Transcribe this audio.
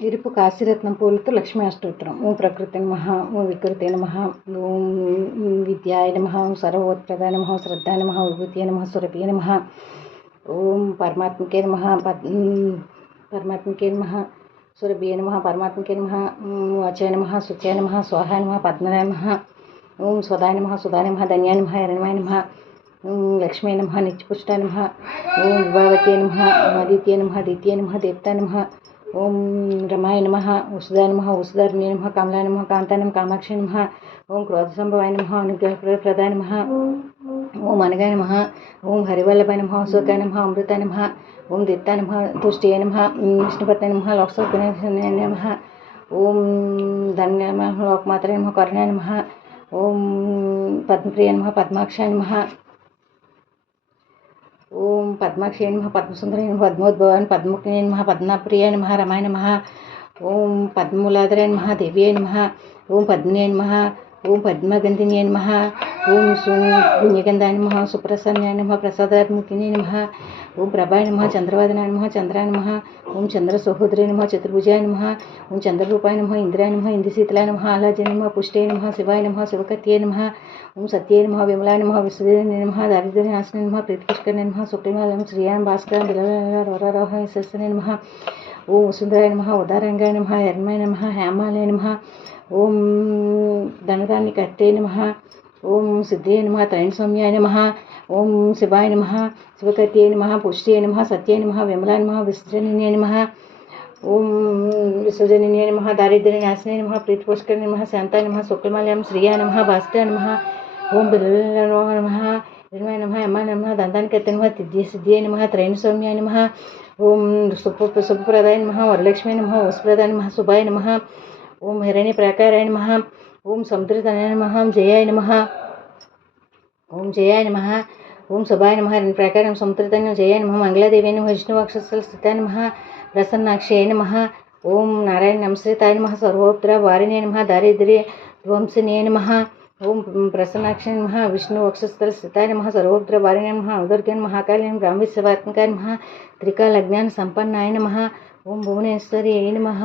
ఎరుపు కాశీరత్నం పూలతో లక్ష్మీ అష్టోత్తరం. ఓం ప్రకృతి నమః, ఓం వికృతే నమః, ఓం విద్యాయ నమః, ఓం సర్వోత్ప్రదాయ నమః, శ్రద్ధాయ నమః, విభూతియ నమః, సురభియ నమః, ఓం పరమాత్మకే నమః, పరమాత్మకే నమః, సురభియ నమః, పరమాత్మకే నమః, వాచాయ నమః, శుచాయ నమః, స్వాహాయ నమః, పద్మనాయ నమః, ఓం స్వదాయ నమః, సుధాయ నమః, ధన్యాయ నమః, హిరణ్యమాయ నమః, ఓం లక్ష్మీ నమః, నిత్యపుష్టాయ నమః, ఓం విభావతే నమః, ఆదిత్యాయ నమః, దీత్యాయ నమః, దేవతాయ నమః, ఓం రమాయ నమః, వసుదాయ నమః, వసుధారిణ్యే నమః, కమలాయ నమః, కాంతాయ నమః, కామాక్షి నమః, ఓం క్రోధ సంభవాయ నమః, అనుగ్రహప్రదాయ నమః, ఓం అనగాయ నమః, ఓం హరివల్లభాయ నమః, శోకాయ నమః, అమృతాయ నమః, ఓం దిత్తాయ నమః, తుష్టియే నమః, విష్ణుపత్య నమః, లోకసౌఖ్యాయ నమః, ఓం ధన్యాయ నమః, లోకమాత్రాయ నమః, కరుణాయ నమః, ఓం పద్మప్రియ నమః, పద్మాక్షాయ నమః, ఓం పద్మాక్షి నమః, పద్మసుందరి నమః, పద్మోద్భవాయ పద్మముఖినే నమః, పద్మప్రియ నమః, రమాయ నమః, ఓం పద్మమూలాధరాయ నమః, దేవ్యాయ నమః, ఓం పద్మినే నమః, ఓం పద్మగంధిన్యే నమః, ఓం పుణ్యగంధాయ నమః, సుప్రసన్నాయ నమః, ప్రసాదాత్ముఖినే నమః, ఓం ప్రభాయ నమః, చంద్రవాదనాయ నమః, చంద్రాయ నమః, ఓం చంద్ర సహోదరి నమః, చతుర్భుజాయ నమః, ఓం చంద్రరూపాయ నమః, ఇంద్రాయ నమః, ఇంద్రశీతలాయ నమః, ఆలాజయ నమః, పుష్టే నమః, శివాయ నమః, శివకత్యే నమః, ఓం సత్యే నమః, విమలాయ నమః, విశ్వదేవాయ నమః, దారిద్ర్యనాశినే నమః, ప్రీతిపుష్కరిణే నమః, శుక్లిమాలయం శ్రీయాం భాస్కరం బిలవరారోహ శస్సనే నమః, ఓం వసుంధరాయ నమః, ఉదారంగాయ నమః, హిరణ్మయ నమః, హేమాలయ నమః, ఓం ధనధాన్యకర్తే నమః, ఓం సిద్ధే నమః, త్రైణ సౌమ్యాయ నమః, ఓం శివాయ నమః, శివకత్యే నమః, పుష్టే నమః, సత్యే నమః, విమలాయ నమః, విశ్వజనిన్యే నమః, ఓం విశ్వజనిన్యే నమః, దారిద్ర్యనాశినే నమః, ప్రీతిపుష్కరిణే నమః, శాంతాయ నమః, శుక్లమాలయం శ్రీయాయ నమః, భాస్కరాయ నమః, ఓం బిలవరారోహ నమః, హిరణ్మయ నమః, హేమాయ నమః, దంతానికర్తే నమః, సిద్ధియే నమః, త్రైణ సౌమ్యాయ నమః, ఓం శుభప్రదాయ నమః, వరలక్ష్మీ నమః, వసుప్రదాయ నమః, శుభాయ నమః, ఓం హిరణ్య ప్రాకారాయ నమః, ఓం సముద్రతనయ నమః, జయాయ నమః, ఓం జయాయ నమః, ఓం శుభాయ నమః, హిరణ్య ప్రాకారం సముద్రతన్య జయాయ నమః, మంగళదేవే నమః, విష్ణువక్షస్థితాయ నమః, ప్రసన్నాక్షయ నమః, ఓం నారాయణ నమస్కృతాయ నమః, సర్వోత్తర వారిణే నమః, దారిద్ర్య ధ్వంసినే నమః, ఓం ప్రసన్నాక్షయ నమః, విష్ణువక్షస్థితాయ నమః, సర్వోత్తర వారిణే నమః, ఔదర్గ్యాయ మహాకాళి బ్రహ్మవిశ్వాత్మకాయ నమః, త్రికాలజ్ఞాన సంపన్నాయ నమః, ఓం భువనేశ్వరి నమః.